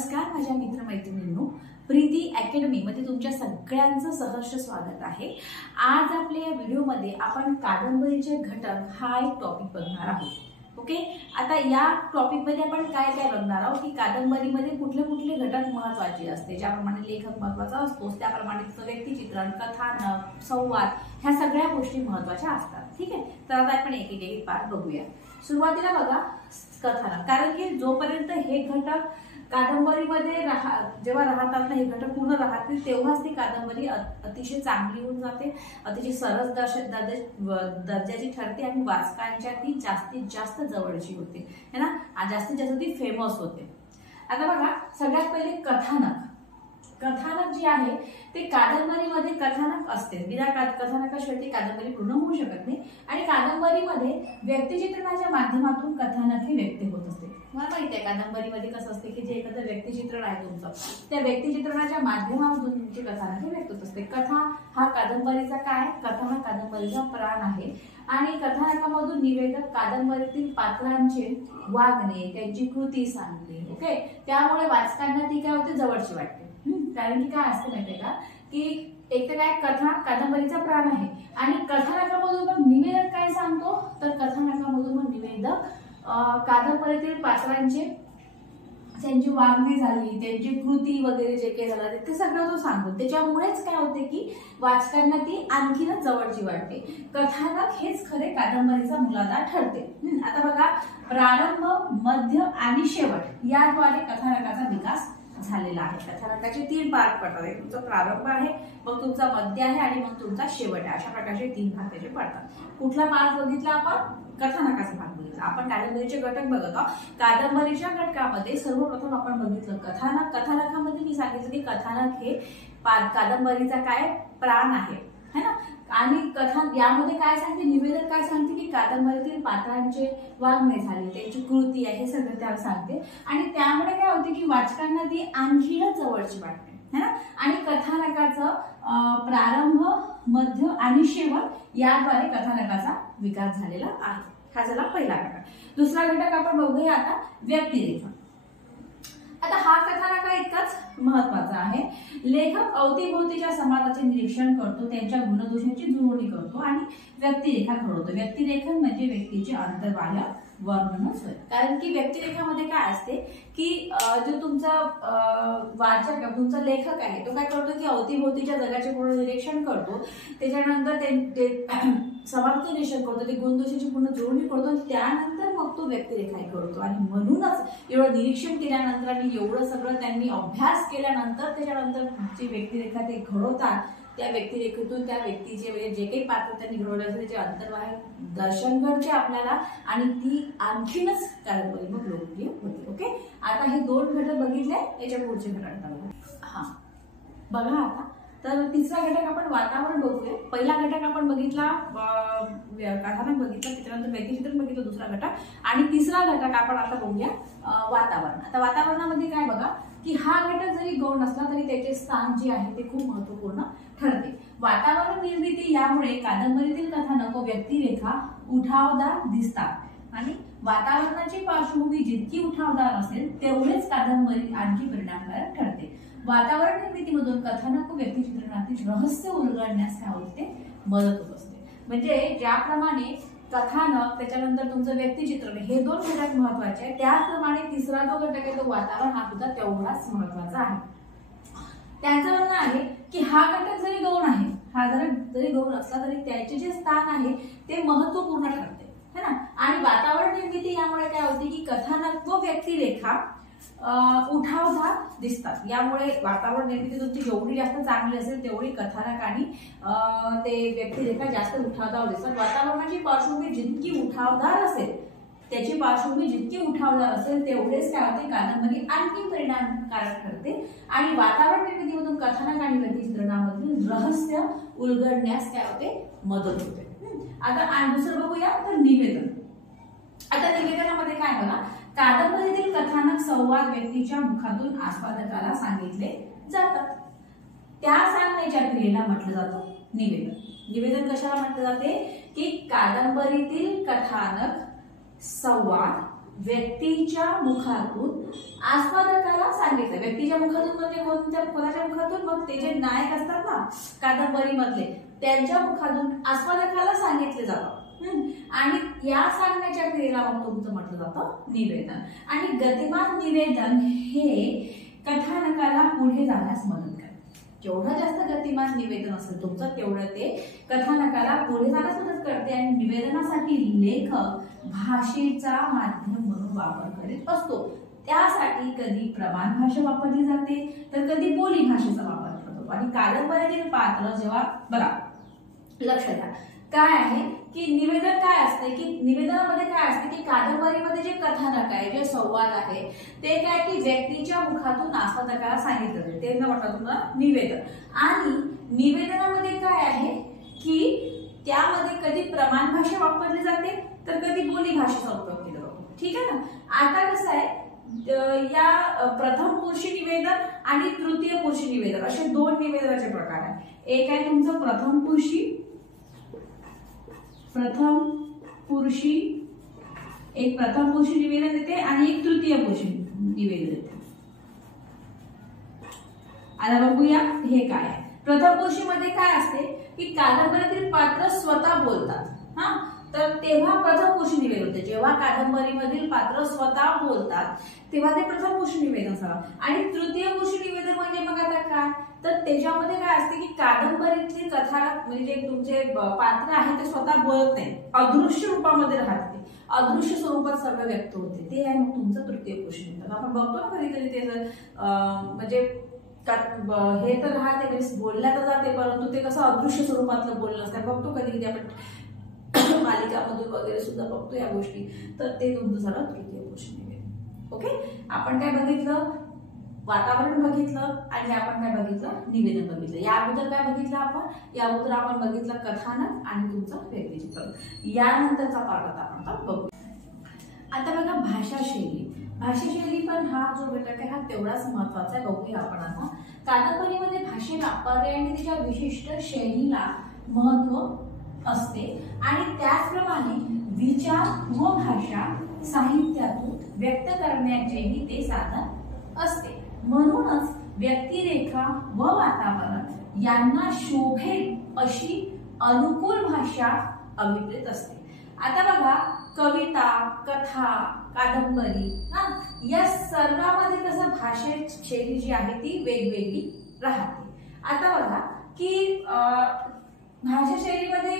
नमस्कार माझ्या मित्रमैत्रिणींनो, प्रीती अकॅडमी मध्ये तुमच्या सगळ्यांचं सहर्ष स्वागत आहे। आज आपल्या या व्हिडिओमध्ये आपण कादंबरीचे घटक हा एक टॉपिक बघणार आहोत। ओके, आता या टॉपिक मध्ये आपण काय काय बघणार आहोत की कादंबरीमध्ये कुठले कुठले घटक महत्त्वाचे असते, ज्याप्रमाणे लेखक महत्त्वाचा असतो त्याप्रमाणे त्याचं व्यक्तिचित्रण, कथानक, संवाद ह्या सगळ्या गोष्टी महत्त्वाच्या असतात। ठीक आहे, तर आता आपण एक एक पार्ट बघूया। सुरुवातीला बघा कथानक, कारण की जोपर्यंत हे घटक कादंबरीमध्ये जेव्हा राहतात ना, हे घटक पूर्ण राहतील तेव्हाच ती कादंबरी अतिशय चांगली होऊन जाते, अतिशय सरस दर्जाची ठरते आणि वाचकांच्या ती जास्तीत जास्त जवळची होते है ना, जास्तीत जास्त ती फेमस होते। आता बघा सगळ्यात पहिले कथानक जे आहे ते कादंबरीमध्ये कथानक असते, बिना कथानकाशिवाय ती कादंबरी पूर्ण होऊ शकत नाही। आणि कादंबरीमध्ये व्यक्तिचित्रणाच्या माध्यमातून कथानक हे व्यक्त होत असते। मला माहिती आहे कादंबरीमध्ये कसं असते की जे एखादं व्यक्तिचित्रण आहे तुमचं, त्या व्यक्तिचित्रणाच्या माध्यमातून तुमची कथानक हे व्यक्त होत असते। कथा हा कादंबरीचा काय, कथा हा कादंबरीचा प्राण आहे आणि कथानकामधून निवेदक कादंबरीतील पात्रांचे वागणे, त्यांची कृती सांगते। ओके, त्यामुळे वाचकांना ती काय होते, जवळची वाटते। कारण की काय असते माहितीये का की एक तर काय, कथा कादंबरीचा प्राण आहे आणि कथानकामधून मग निवेदक काय सांगतो, तर कथानकामधून मग निवेदक कादंबरीतील पात्रांचे त्यांची वागणी झाली, त्यांची कृती वगैरे जे काही झालं ते सगळं तो सांगतो। त्याच्यामुळेच काय होते की वाचकांना ती आणखीनच जवळची वाटते। कथानक हेच खरे कादंबरीचा मूलाधार ठरते। आता बघा, प्रारंभ, मध्य आणि शेवट याद्वारे कथानकाचा विकास झालेला आहे। कथानकाचे 3 पार्ट पडतात, एक तुमचा प्रारंभ आहे, मग तुमचा मध्य आहे आणि मग तुमचा शेवट आहे। अशा प्रकारचे 3 भाग त्याचे पडतात। कुठला भाग बघितला आपण, कथानकाचा भाग बघितला। आपण कादंबरीचे घटक बघत आहोत। कादंबरीच्या घटकामध्ये सर्वप्रथम आपण बघितलं कथानक। कथानकामध्ये मी सांगितलं की कथानक हे कादंबरीचा काय प्राण आहे है ना। आणि कथा यामध्ये काय सांगते, निवेदक काय सांगते की कादंबरीतील पात्रांचे वागणे झाले, त्यांची कृती आहे, हे सगळं त्याला सांगते आणि त्यामुळे काय होते की वाचकांना ती आणखीनच जवळची वाटते है ना। आणि कथानकाचं प्रारंभ, मध्य आणि शेवट याद्वारे कथानकाचा विकास झालेला आहे। हा झाला पहिला घटक। दुसरा घटक आपण बघूया आता, व्यक्तिरेखा। आता हा कथानका इतकाच महत्वाचा आहे। लेखक अवतीभोवतीच्या समाजाचे निरीक्षण करतो, त्यांच्या गुणदोषांची जुळवणी करतो आणि व्यक्तिरेखा घडवतो। व्यक्तिरेखन म्हणजे व्यक्तीचे अंतर्बाह्य वर्णनच होय। कारण की व्यक्तिरेखामध्ये काय असते की जो तुमचा वाचक, तुमचा लेखक आहे तो काय करतो की अवतीभोवतीच्या जगाचे पूर्ण निरीक्षण करतो, त्याच्यानंतर ते समाजाचे निरीक्षण करतो, ते गुणदोषाची पूर्ण जुळवणी करतो, त्यानंतर मग तो व्यक्तिरेखा करतो। आणि म्हणूनच एवढं निरीक्षण केल्यानंतर आणि एवढं सगळं त्यांनी अभ्यास केल्यानंतर त्याच्यानंतर जी व्यक्तिरेखा ते घडवतात, त्या व्यक्तिरेखेतून त्या व्यक्तीचे म्हणजे जे काही पात्र त्यांनी घडवले असेल त्याचे अंतर्बाह्य दर्शन घडते आपल्याला आणि ती आणखीनच कादंबरी मग लोकप्रिय होते। ओके, आता हे 2 घटक बघितले, याच्या पुढचे घटक बघा। बघा आता, तर तिसरा घटक आपण वातावरण बघूया। पहिला घटक आपण बघितला कथानक बघितलं, त्याच्यानंतर व्यक्तिचित्रण बघितलं दुसरा घटक, आणि तिसरा घटक आपण आता बघूया वातावरण। आता वातावरणामध्ये काय बघा की हा घटक जरी गौण असला तरी त्याचे स्थान जे आहे ते खूप महत्वपूर्ण ठरते। वातावरण निर्मिती यामुळे कादंबरीतील कथानक व व्यक्तिरेखा उठावदार दिसतात आणि वातावरणाची पार्श्वभूमी जितकी उठावदार असेल तेवढेच कादंबरी आणखी परिणामकारक ठरते। वातावरण निर्मितीमधून कथानक व व्यक्तिचित्रणातील रहस्य उलगडण्यास काय होते, मदत होत असते। म्हणजे ज्याप्रमाणे कथानक, त्याच्यानंतर तुमचं व्यक्तिचित्रण हे 2 घटक महत्वाचे आहेत, त्याचप्रमाणे तिसरा जो घटक आहे तो वातावरण हा सुद्धा तेवढाच महत्वाचा आहे। त्यांचं म्हणणं आहे की हा घटक जरी गौण आहे, हा जरी गौण असला तरी त्याचे जे स्थान आहे ते महत्वपूर्ण ठरते है ना। आणि वातावरण निर्मिती यामुळे काय होते की कथानक व व्यक्तिरेखा उठावदार दिसतात। यामुळे वातावरण निर्मिती तुमची जेवढी जास्त चांगली असेल तेवढी कथानक आणि ते व्यक्तिरेखा जास्त उठावदार दिसतात। वातावरणाची पार्श्वभूमी जितकी उठावदार असेल, त्याची पार्श्वभूमी जितकी उठावदार असेल तेवढेच काय होते, कादंबरी आणखी परिणामकारक ठरते आणि वातावरण निर्मितीमधून कथानक आणि व्यक्तिचित्रणामधील रहस्य उलगडण्यास काय होते, मदत होते। आता दुसरं बघूया, तर निवेदन। आता निवेदनामध्ये काय बघा, कादंबरीतील कथानक संवाद व्यक्तीच्या मुखातून आस्वादकाला सांगितले जातात, त्या सांगण्याच्या क्रियेला म्हटलं जातं निवेदन। निवेदन कशाला म्हटलं जाते की कादंबरीतील कथानक संवाद व्यक्तीच्या मुखातून आस्वादकाला सांगितलं. व्यक्तीच्या मुखातून म्हणजे कोणाच्या मुखातून? मग ते जे नायक असतात ना कादंबरीमधले, त्यांच्या मुखातून आस्वादकाला सांगितले जातं. आणि या सांगण्याच्या क्रियेला मग तुमचं म्हटलं जातं निवेदन. आणि गतिमान निवेदन हे कथानकाला पुढे जाण्यास मदत करते. जेवढं जास्त गतिमान निवेदन असेल तुमचं तेवढं ते कथानकाला पुढे जाण्यास मदत करते. आणि निवेदनासाठी लेखक भाषेचा माध्यम म्हणून वापर करीत असतो. त्यासाठी कधी प्रमाण भाषा वापरली जाते तर कधी बोली भाषेचा वापर करतो. आणि कादंबरीतील पात्र जेव्हा बघा लक्षात घ्या काय आहे की निवेदन काय असते की निवेदनामध्ये काय असते की कादंबरीमध्ये जे कथानक आहे जे संवाद आहे ते काय की व्यक्तीच्या मुखातून आस्वादकाला सांगितलं जाते. ते म्हटलं तुम्हाला निवेदन. आणि निवेदनामध्ये काय आहे की त्यामध्ये कधी प्रमाण भाषा वापरली जाते तर कधी बोली भाषेचा उपयोग केला जातो. ठीक आहे ना. आता कसं आहे या प्रथम पुरुषी निवेदन आणि तृतीय पुरुषी निवेदन असे दोन निवेदनाचे प्रकार आहेत. एक आहे तुमचं प्रथम पुरुषी एक प्रथम पुरुषी निवेदन देते आणि एक तृतीय पुरुषी निवेदन देते. आता बघूया हे काय आहे. प्रथम पुरुषी मध्ये काय असते की कादंबरीतील पात्र स्वतः बोलतात. हा तर तेव्हा प्रथम पुरुषी निवेदन होते. जेव्हा कादंबरीमधील पात्र स्वतः बोलतात तेव्हा ते प्रथम पुरुषी निवेदन झालं. आणि तृतीय पुरुषी निवेदन म्हणजे मग आता काय तर त्याच्यामध्ये काय असते की कादंबरीतली कथा म्हणजे जे तुमचे पात्र आहे ते स्वतः बोलत नाही, अदृश्य रूपामध्ये राहते, अदृश्य स्वरूपात सगळं व्यक्त होते. ते आहे मग तुमचं तृतीय पुरुष निवेदन. आपण बघतो ना कधी कधी ते म्हणजे हे तर राहते म्हणजे बोलल्या तर जाते परंतु ते कसं अदृश्य स्वरूपातलं बोलणं असतं. बघतो कधी कधी आपण मालिकामधून वगैरे सुद्धा बघतो या गोष्टी. तर ते तुमचं झालं तृतीय पुरुष निवेदन. ओके. आपण काय बघितलं? वातावरण बघितलं आणि आपण काय बघितलं? निवेदन बघितलं. या अगोदर काय बघितलं आपण? या अगोदर आपण बघितलं कथानक आणि तुमचं व्यक्तिचित्रण. यानंतरचा पार्ट आता आपण बघू. आता बघा भाषाशैली. भाषाशैली पण हा जो घटक आहे हा तेवढाच महत्वाचा आहे. बघूया आपण आता. कादंबरीमध्ये भाषेला पर्यायाने तिच्या विशिष्ट शैलीला महत्व असते आणि त्याचप्रमाणे विचार व भाषा साहित्यातून व्यक्त करण्याचेही ते साधन असते. म्हणूनच व्यक्तिरेखा व वातावरण यांना शोभेल अशी अनुकूल भाषा अभिप्रेत असते. आता बघा कविता, कथा, कादंबरी या सर्वांमध्ये कसं भाषा शैली जी आहे ती वेगवेगळी राहते. आता बघा की भाषा शैलीमध्ये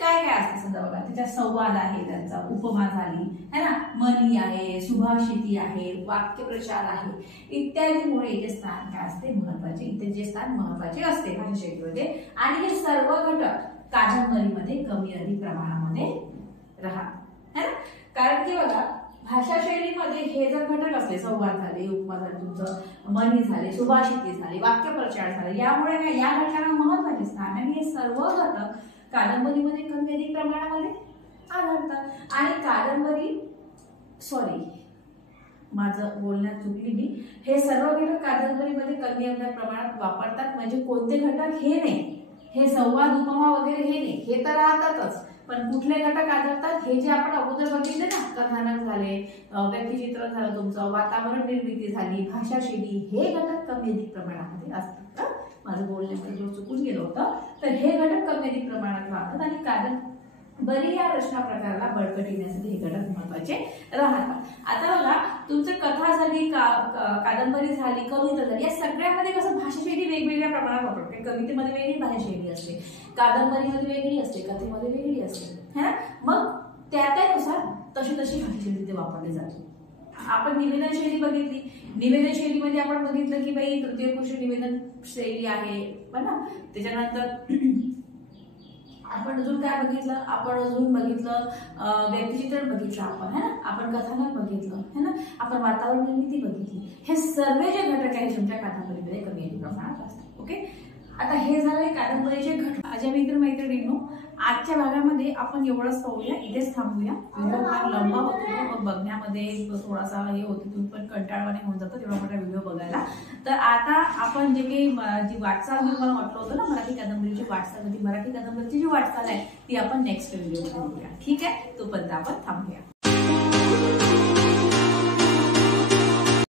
काय काय असतं समजा बघा त्याचा संवाद आहे, त्यांचा उपमा झाली है ना, म्हणी आहे, सुभाषिती आहे, वाक्यप्रचार आहे इत्यादीमुळे इथे स्थान काय असते महत्वाचे, इथे जे स्थान महत्वाचे असते भाषा शैलीमध्ये. आणि हे सर्व घटक कादंबरीमध्ये कमी अधिक प्रमाणामध्ये राहतात है ना. कारण की बघा भाषा शैलीमध्ये हे जर घटक असले संवाद झाले, उपमा झाले, तुमचं म्हणी झाले, सुभाषिती झाली, वाक्यप्रचार झाले, यामुळे काय या घटकांना महत्वाचे स्थान आणि हे सर्व घटक कादंबरीमध्ये कमी अधिक प्रमाणामध्ये आढळतात. आणि कादंबरी माझं बोलण्यात चुकली मी, हे सर्व घटक कादंबरीमध्ये कमी अधिक प्रमाणात वापरतात. म्हणजे कोणते घटक हे नाही, हे संवाद उपमा वगैरे हे नाही, हे तर राहतातच, पण कुठले घटक आढळतात हे जे आपण अगोदर बघितले ना, कथानक झाले, व्यक्तिचित्रण झालं, तुमचं वातावरण निर्मिती झाली, भाषाशैली, हे घटक कमी अधिक प्रमाणामध्ये असतात. माझं बोलण्यामध्ये जो चुकून गेलं होतं तर हे घटक कमी अधिक प्रमाणात राहतात आणि कादंबरी या रचना प्रकाराला बळकटी येण्यासाठी हे घटक महत्वाचे राहतात. आता बघा तुमचं कथा झाली, कादंबरी झाली, कविता झाली, या सगळ्यामध्ये कसं भाषाशैली वेगवेगळ्या प्रमाणात वापरते. कवितेमध्ये वेगळी भाषाशैली असते, कादंबरीमध्ये वेगळी असते, कथेमध्ये वेगळी असते है ना. मग त्यानुसार तशी भाषाशैली ते वापरली जाते. आपण निवेदन शैली बघितली, निवेदन शैलीमध्ये आपण बघितलं की बाई तृतीय पुरुष निवेदन शैली आहे ना. त्याच्यानंतर आपण अजून काय बघितलं, आपण अजून बघितलं व्यक्तिचित्रण बघितलं आपण है ना, आपण कथानक बघितलं है ना, आपण वातावरण निर्मिती बघितली. हे सर्व जे घटक आहेत तुमच्या कादंबरीमध्ये कमी अधिक प्रमाणात असतात. ओके. आता हे झाले कादंबरीचे घटक. माझ्या मित्र-मैत्रिणींनो आजच्या भागामध्ये आपण एवढंच पाहूया, इथेच थांबूया. व्हिडिओ फार लंबा होतो, मग बघण्यामध्ये थोडासा हे होते, तुम्ही पण कंटाळवाणे होऊन जातो तेवढा मोठा व्हिडिओ बघायला. तर आता आपण जे काही जी वाटचाल मी तुम्हाला म्हटलं होतं ना, मराठी कादंबरीची वाटचाल, ती मराठी कादंबरीची जी वाटचाल आहे ती आपण नेक्स्ट व्हिडिओमध्ये बघूया. ठीक आहे, तोपर्यंत आपण थांबूया.